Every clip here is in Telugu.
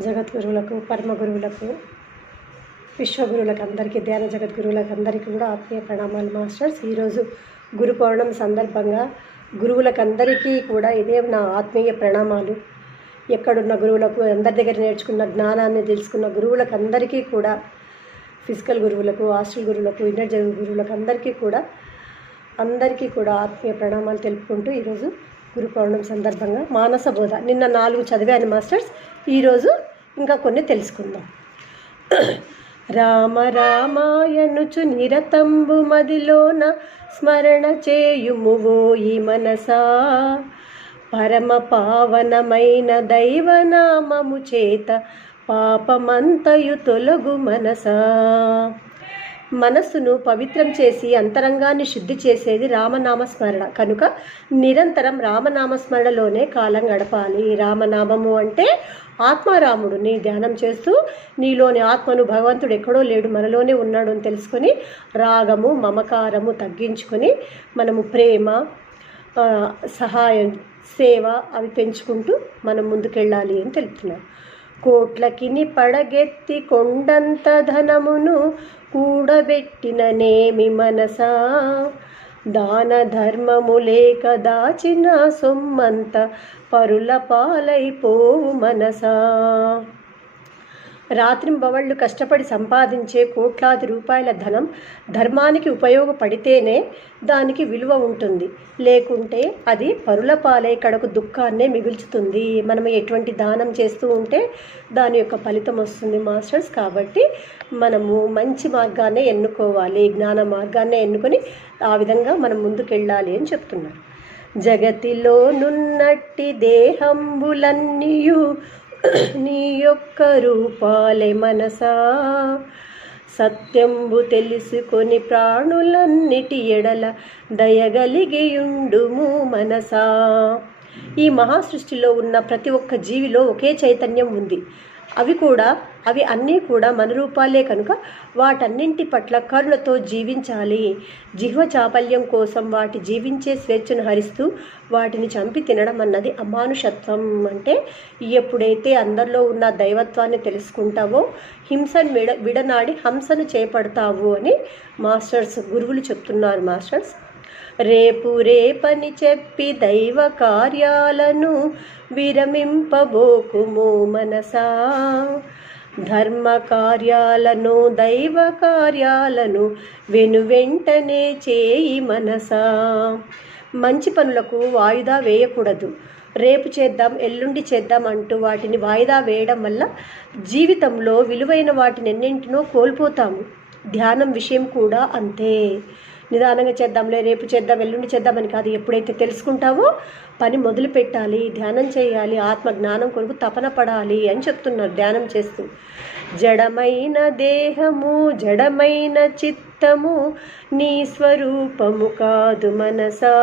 జగద్గురువులకు, పరమ గురువులకు, విశ్వగురువులకు అందరికీ, ధ్యాన జగద్గురువులకు అందరికీ కూడా ఆత్మీయ ప్రణామాలు మాస్టర్స్. ఈరోజు గురు పౌర్ణమి సందర్భంగా గురువులకందరికీ కూడా ఇదే నా ఆత్మీయ ప్రణామాలు. ఎక్కడున్న గురువులకు, అందరి దగ్గర నేర్చుకున్న జ్ఞానాన్ని తెలుసుకున్న గురువులకు అందరికీ కూడా, ఫిజికల్ గురువులకు, హాస్టల్ గురువులకు, ఇన్నర్ గురువులకు అందరికీ కూడా ఆత్మీయ ప్రణామాలు తెలుపుకుంటూ ఈరోజు గురు పౌర్ణమి సందర్భంగా మానస బోధ నిన్న 4 చదివాను మాస్టర్స్. ఈరోజు ఇంకా కొన్ని తెలుసుకుందాం. రామ రామాయణుచు నిరతంబు మదిలోన స్మరణ చేయుమువో ఈ మనసా, పరమ పావనమైన దైవనామము చేత పాపమంతయు తొలగు మనసా. మనస్సును పవిత్రం చేసి అంతరంగాన్ని శుద్ధి చేసేది రామనామస్మరణ కనుక నిరంతరం రామనామస్మరణలోనే కాలం గడపాలి. రామనామము అంటే ఆత్మారాముడిని ధ్యానం చేస్తూ నీలోని ఆత్మను భగవంతుడు ఎక్కడో లేడు, మనలోనే ఉన్నాడు అని తెలుసుకొని రాగము మమకారము తగ్గించుకొని మనము ప్రేమ, సహాయం, సేవ అవి పెంచుకుంటూ మనం ముందుకెళ్ళాలి అని తెలుపుతున్నారు. కోట్లకిని పడగెత్తి కొండంత ధనమును కూడబెట్టిన నేమి మనసా, దాన ధర్మము లేక దాచిన సొమ్మంత పరుల పాలైపోవు మనసా. రాత్రింబవళ్ళు కష్టపడి సంపాదించే కోట్లాది రూపాయల ధనం ధర్మానికి ఉపయోగపడితేనే దానికి విలువ ఉంటుంది, లేకుంటే అది పరుల పాలై కడకు దుఃఖాన్నే మిగుల్చుతుంది. మనం ఎటువంటి దానం చేస్తూ ఉంటే దాని యొక్క ఫలితం వస్తుంది మాస్టర్స్. కాబట్టి మనము మంచి మార్గాన్నే ఎన్నుకోవాలి, జ్ఞాన మార్గాన్నే ఎన్నుకొని ఆ విధంగా మనం ముందుకెళ్ళాలి అని చెప్తున్నారు. జగతిలో నున్నట్టి దేహంబులన్నీయు నీ యొక్క రూపాలే మనసా, సత్యంబు తెలుసుకొని ప్రాణులన్నిటి ఎడల దయగలిగియుండుము మనసా. ఈ మహాసృష్టిలో ఉన్న ప్రతి ఒక్క జీవిలో ఒకే చైతన్యం ఉంది. అవి అన్నీ కూడా మన రూపాలే కనుక వాటన్నింటి పట్ల కరుణతో జీవించాలి. జిహ్వ చాపల్యం కోసం వాటి జీవించే స్వేచ్ఛను హరిస్తూ వాటిని చంపి తినడం అన్నది అమానుషత్వం. అంటే ఎప్పుడైతే అందరిలో ఉన్న దైవత్వాన్ని తెలుసుకుంటావో హింసను విడనాడి హంసను చేపడతావు అని మాస్టర్స్, గురువులు చెప్తున్నారు మాస్టర్స్. రేపని చెప్పి దైవ కార్యాలను విరమింపబోకుము మనసా, ధర్మ కార్యాలను దైవ కార్యాలను వెనువెంటనే చేయి మనసా. మంచి పనులకు వాయిదా వేయకూడదు. రేపు చేద్దాం, ఎల్లుండి చేద్దాం అంటూ వాటిని వాయిదా వేయడం వల్ల జీవితంలో విలువైన వాటిని ఎన్నింటినో కోల్పోతాము. ధ్యానం విషయం కూడా అంతే. నిదానంగా చేద్దాంలే, రేపు చేద్దాం, ఎల్లుండి చేద్దామని కాదు. ఎప్పుడైతే తెలుసుకుంటావో పని మొదలు పెట్టాలి, ధ్యానం చేయాలి, ఆత్మ జ్ఞానం కొరకు తపన పడాలి అని చెప్తున్నారు ధ్యానం చేస్తూ. జడమైన దేహము జడమైన చిత్తము నీ స్వరూపము కాదు మనసా,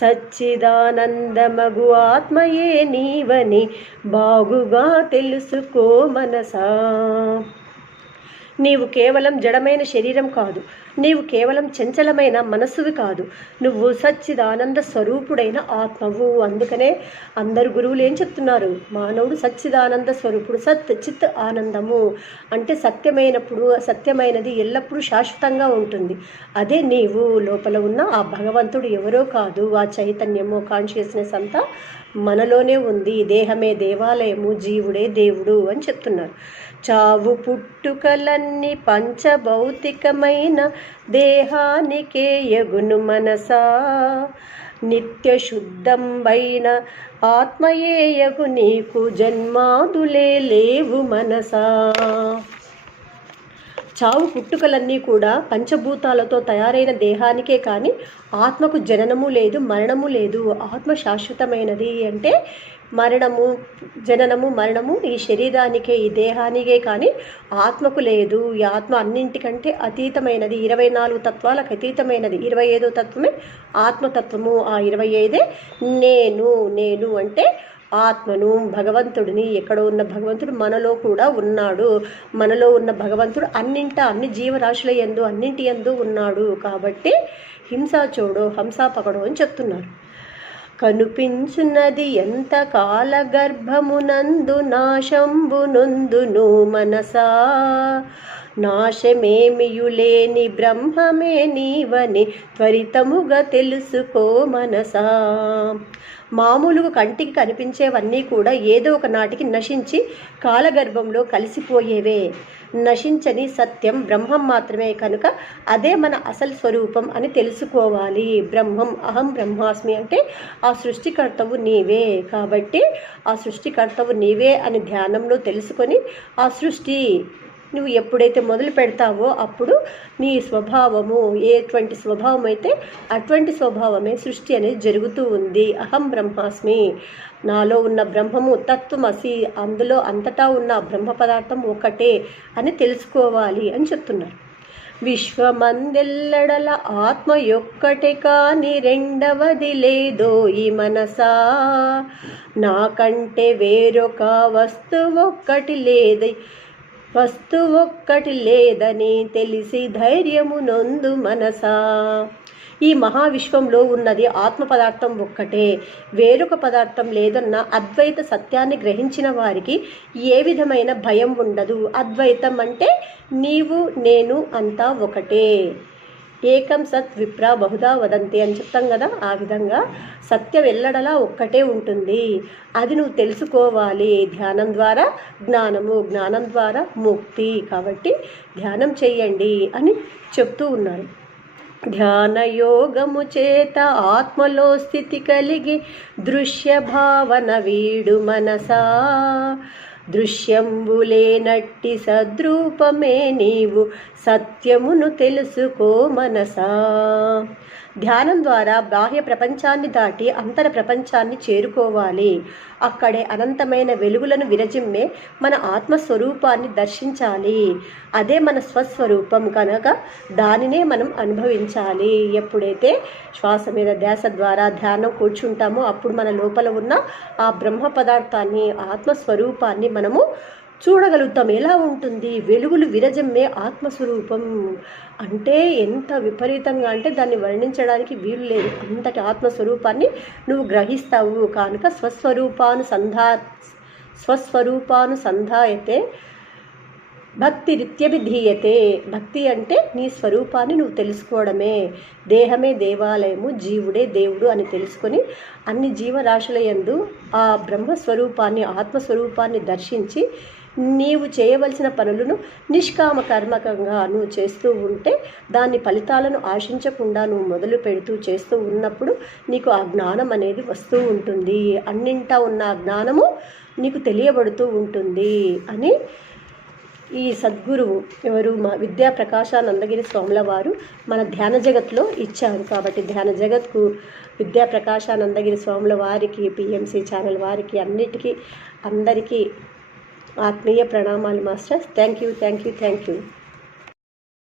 సచ్చిదానందమగు ఆత్మయే నీవని బాగుగా తెలుసుకో మనసా. నీవు కేవలం జడమైన శరీరం కాదు, నీవు కేవలం చంచలమైన మనస్సువి కాదు, నువ్వు సచ్చిదానంద స్వరూపుడైన ఆత్మవు. అందుకనే అందరు గురువులు ఏం చెప్తున్నారు, మానవుడు సచ్చిదానంద స్వరూపుడు. సత్ చిత్ ఆనందము అంటే సత్యమైనప్పుడు, సత్యమైనది ఎల్లప్పుడూ శాశ్వతంగా ఉంటుంది. అదే నీవు. లోపల ఉన్న ఆ భగవంతుడు ఎవరో కాదు, ఆ చైతన్యము, కాన్షియస్నెస్ అంతా మనలోనే ఉంది. దేహమే దేవాలయము, జీవుడే దేవుడు అని చెప్తున్నారు. చావు పుట్టుకలన్నీ పంచభౌతికమైన దేహానికే యగును మనసా, నిత్య శుద్ధంబైన ఆత్మయే యగు నీకు జన్మాదులే లేవు మనసా. చావు పుట్టుకలన్నీ కూడా పంచభూతాలతో తయారైన దేహానికే కానీ ఆత్మకు జననము లేదు, మరణము లేదు. ఆత్మ శాశ్వతమైనది. అంటే జననము మరణము ఈ శరీరానికే, ఈ దేహానికే కానీ ఆత్మకు లేదు. ఈ ఆత్మ అన్నింటికంటే అతీతమైనది, 24 తత్వాలకు అతీతమైనది. 25వ తత్వమే ఆత్మతత్వము. ఆ 25 నేను అంటే ఆత్మను, భగవంతుడిని. ఎక్కడో ఉన్న భగవంతుడు మనలో కూడా ఉన్నాడు. మనలో ఉన్న భగవంతుడు అన్ని జీవరాశుల యందు, అన్నింటి యందు ఉన్నాడు. కాబట్టి హింసా చోడో హంసా పకడో అని చెప్తున్నారు. కనుపించున్నది ఎంత కాలగర్భమునందు నాశంబునొందును మనసా. నాశమేమియులేని బ్రహ్మమే నీవని త్వరితముగా తెలుసుకో మనసా. మామూలుగా కంటికి కనిపించేవన్నీ కూడా ఏదో ఒక నాటికి నశించి కాలగర్భంలో కలిసిపోయేవే. నశించని సత్యం బ్రహ్మం మాత్రమే కనుక అదే మన అసలు స్వరూపం అని తెలుసుకోవాలి. బ్రహ్మం అహం బ్రహ్మాస్మి అంటే ఆ సృష్టికర్తవు నీవే. కాబట్టి ఆ సృష్టికర్తవు నీవే అని ధ్యానంలో తెలుసుకొని ఆ సృష్టి నువ్వు ఎప్పుడైతే మొదలు పెడతావో అప్పుడు నీ స్వభావము ఎటువంటి స్వభావం అయితే అటువంటి స్వభావమే సృష్టి అనేది జరుగుతూ ఉంది. అహం బ్రహ్మాస్మి, నాలో ఉన్న బ్రహ్మము తత్వమసి, అందులో అంతటా ఉన్న బ్రహ్మ పదార్థం ఒకటే అని తెలుసుకోవాలి అని చెప్తున్నారు. విశ్వమందెల్లడల ఆత్మ యొక్కటే కాని రెండవది లేదో ఈ మనసా. నాకంటే వేరొక వస్తువొక్కటి లేదని తెలిసి ధైర్యము నొందు మనసా. ఈ మహావిశ్వంలో ఉన్నది ఆత్మ పదార్థం ఒక్కటే, వేరొక పదార్థం లేదన్న అద్వైత సత్యాన్ని గ్రహించిన వారికి ఏ విధమైన భయం ఉండదు. అద్వైతం అంటే నీవు నేను అంతా ఒకటే. ఏకం సత్ విప్ర బహుదా వదంతి అని చెప్తాం కదా, ఆ విధంగా సత్యం ఎల్లడలా ఒక్కటే ఉంటుంది. అది నువ్వు తెలుసుకోవాలి. ధ్యానం ద్వారా జ్ఞానము, జ్ఞానం ద్వారా ముక్తి. కాబట్టి ధ్యానం చెయ్యండి అని చెప్తూ ఉన్నారు. ధ్యాన యోగము చేత ఆత్మలో స్థితి కలిగి దృశ్య భావన వీడు మనసా. దృశ్యంబులేనట్టి సద్రూపమే నీవు సత్యమును తెలుసుకో మనసా. ధ్యానం ద్వారా బాహ్య ప్రపంచాన్ని దాటి అంతర ప్రపంచాన్ని చేరుకోవాలి. అక్కడే అనంతమైన వెలుగులను విరజిమ్మే మన ఆత్మస్వరూపాన్ని దర్శించాలి. అదే మన స్వస్వరూపం కనుక దానినే మనం అనుభవించాలి. ఎప్పుడైతే శ్వాస మీద ధ్యాస ద్వారా ధ్యానం కూర్చుంటామో అప్పుడు మన లోపల ఉన్న ఆ బ్రహ్మ పదార్థాన్ని, ఆత్మస్వరూపాన్ని మనము చూడగలుగుతాం. ఎలా ఉంటుంది? వెలుగులు విరజమ్మే ఆత్మస్వరూపం అంటే ఎంత విపరీతంగా అంటే దాన్ని వర్ణించడానికి వీలు లేదు. అంతటి ఆత్మస్వరూపాన్ని నువ్వు గ్రహిస్తావు కనుక స్వస్వరూపానుసంధాయతే భక్తి రిత్యభిధీయతే. భక్తి అంటే నీ స్వరూపాన్ని నువ్వు తెలుసుకోవడమే. దేహమే దేవాలయము, జీవుడే దేవుడు అని తెలుసుకొని అన్ని జీవరాశుల యందు ఆ బ్రహ్మస్వరూపాన్ని, ఆత్మస్వరూపాన్ని దర్శించి నీవు చేయవలసిన పనులను నిష్కామ కర్మకంగా నువ్వు చేస్తూ ఉంటే దాని ఫలితాలను ఆశించకుండా నువ్వు మొదలు పెడుతూ చేస్తూ ఉన్నప్పుడు నీకు ఆ జ్ఞానం అనేది వస్తూ ఉంటుంది. అన్నింటా ఉన్న ఆ జ్ఞానము నీకు తెలియబడుతూ ఉంటుంది అని ఈ సద్గురువు ఎవరు మా విద్యా ప్రకాశానందగిరి స్వాముల వారు మన ధ్యాన జగత్లో ఇచ్చారు. కాబట్టి ధ్యాన జగత్కు విద్యా ప్రకాశానందగిరి స్వాముల వారికి, పిఎంసి ఛానల్ వారికి అందరికీ ఆత్మీయ ప్రణామాలు మాస్టర్స్. Thank you.